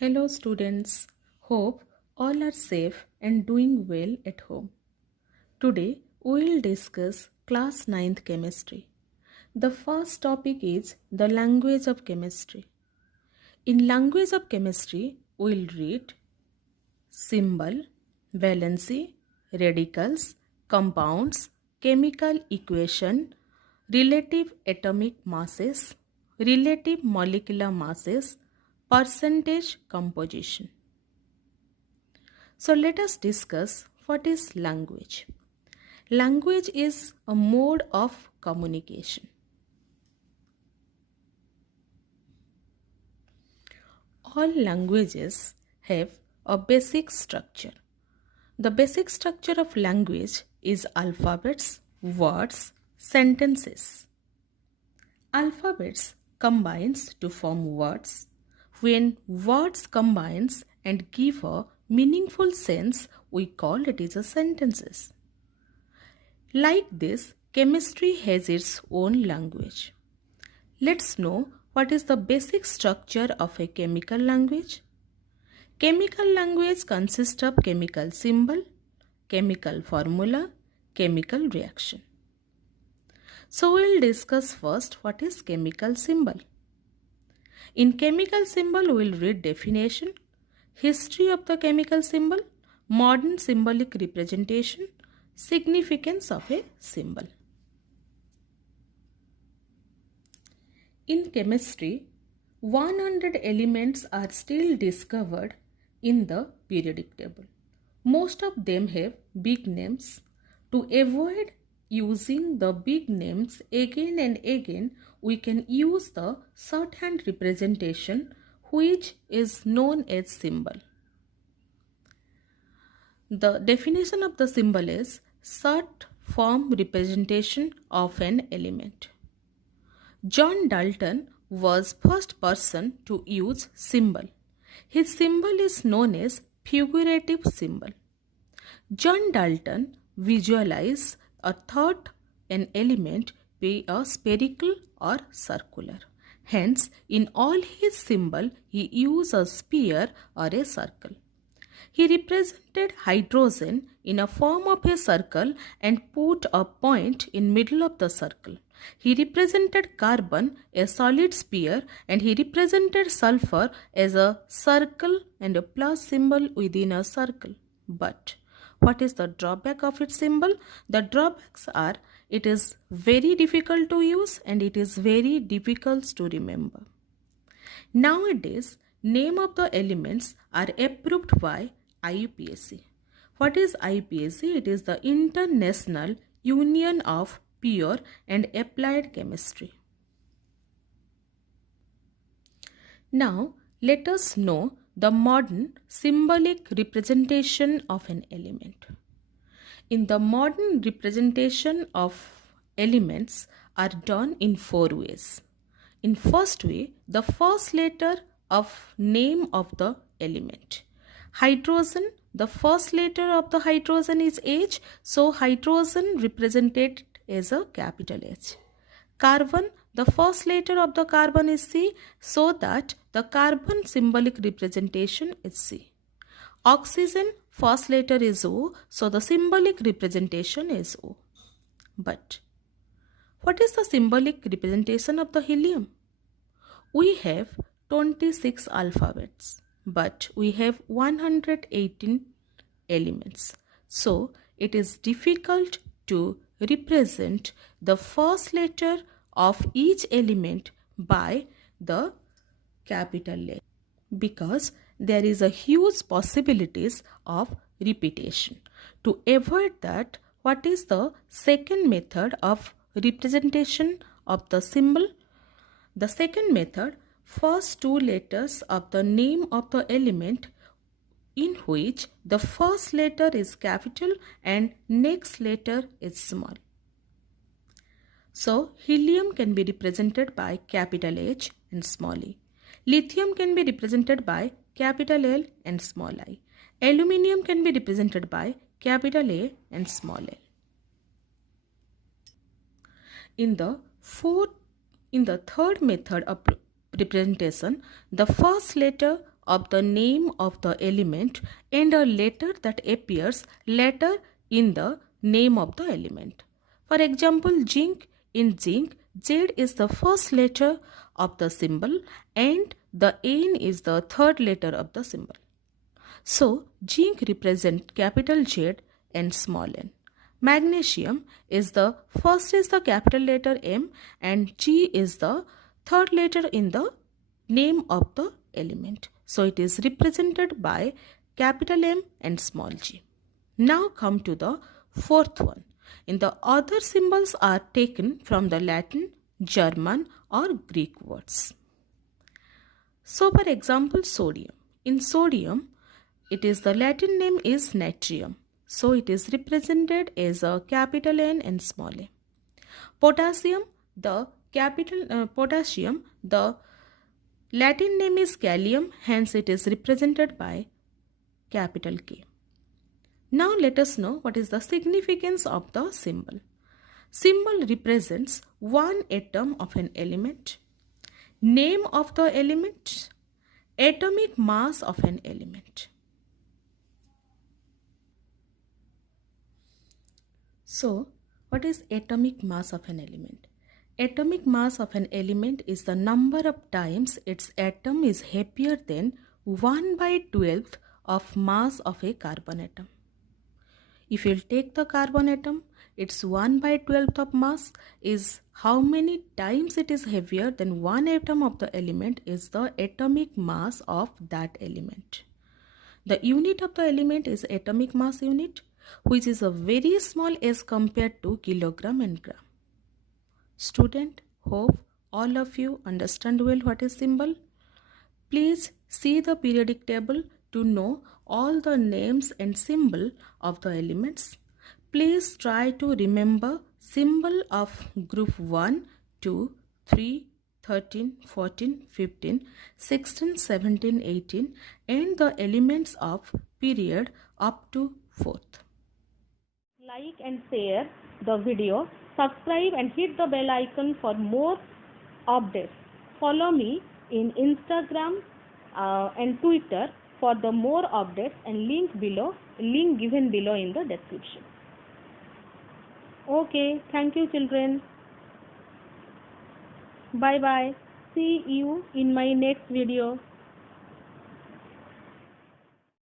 Hello students, hope all are safe and doing well at home. Today we will discuss class 9th chemistry. The first topic is the language of chemistry. In language of chemistry, we will read symbol, valency, radicals, compounds, chemical equation, relative atomic masses, relative molecular masses, percentage composition. So let us discuss what is language. Language is a mode of communication. All languages have a basic structure. The basic structure of language is alphabets, words, sentences. Alphabets combines to form words. When words combines and give a meaningful sense, we call it as a sentences. Like this, chemistry has its own language. Let's know what is the basic structure of a chemical language. Chemical language consists of chemical symbol, chemical formula, chemical reaction. So we will discuss first what is chemical symbol. In chemical symbol we will read definition, history of the chemical symbol, modern symbolic representation, significance of a symbol. In chemistry, 100 elements are still discovered in the periodic table. Most of them have big names. To avoid using the big names again and again, we can use the shorthand representation which is known as symbol. The definition of the symbol is short form representation of an element. John Dalton was first person to use symbol. His symbol is known as figurative symbol. John Dalton visualized a thought an element be a spherical or circular. Hence, in all his symbol, he used a sphere or a circle. He represented hydrogen in a form of a circle and put a point in middle of the circle. He represented carbon, a solid sphere, and he represented sulfur as a circle and a plus symbol within a circle. But what is the drawback of its symbol? The drawbacks are it is very difficult to use and it is very difficult to remember. Nowadays, name of the elements are approved by IUPAC. What is IUPAC? It is the International Union of Pure and Applied Chemistry. Now, let us know the modern symbolic representation of an element. In the modern representation of elements are done in 4 ways. In first way, the first letter of name of the element. Hydrogen, the first letter of the hydrogen is H, so hydrogen represented as a capital H. Carbon, the first letter of the carbon is C, so that the carbon symbolic representation is C. Oxygen, first letter is O, so the symbolic representation is O. But what is the symbolic representation of the helium? We have 26 alphabets, but we have 118 elements. So it is difficult to represent the first letter of each element by the capital letter because there is a huge possibilities of repetition. To avoid that, what is the second method of representation of the symbol? The second method, first 2 letters of the name of the element in which the first letter is capital and next letter is small. So, helium can be represented by capital H and small e. Lithium can be represented by capital L and small I. Aluminium can be represented by capital A and small l. In the third method of representation, the first letter of the name of the element and a letter that appears later in the name of the element. For example, zinc. In zinc, Z is the first letter of the symbol and the N is the third letter of the symbol. So, zinc represents capital Z and small n. Magnesium is the first is the capital letter M and G is the third letter in the name of the element. So, it is represented by capital M and small g. Now come to the fourth one. In the other symbols are taken from the Latin, German or Greek words. So for example, sodium. In sodium, it is the Latin name is natrium. So it is represented as a capital N and small a. Potassium, the Latin name is gallium, hence it is represented by capital K. Now let us know what is the significance of the symbol. Symbol represents one atom of an element, name of the element, atomic mass of an element. So, what is atomic mass of an element? Atomic mass of an element is the number of times its atom is heavier than 1/12 of mass of a carbon atom. If you take the carbon atom, its 1/12 of mass is how many times it is heavier than one atom of the element is the atomic mass of that element. The unit of the element is atomic mass unit, which is a very small as compared to kilogram and gram. Student, hope all of you understand well what is symbol. Please see the periodic table to know all the names and symbol of the elements. Please try to remember symbol of group 1, 2, 3, 13, 14, 15, 16, 17, 18 and the elements of period up to 4th. Like and share the video, subscribe and hit the bell icon for more updates. Follow me in Instagram and Twitter for the more updates and link given below in the description. Okay, thank you children. Bye bye. See you in my next video.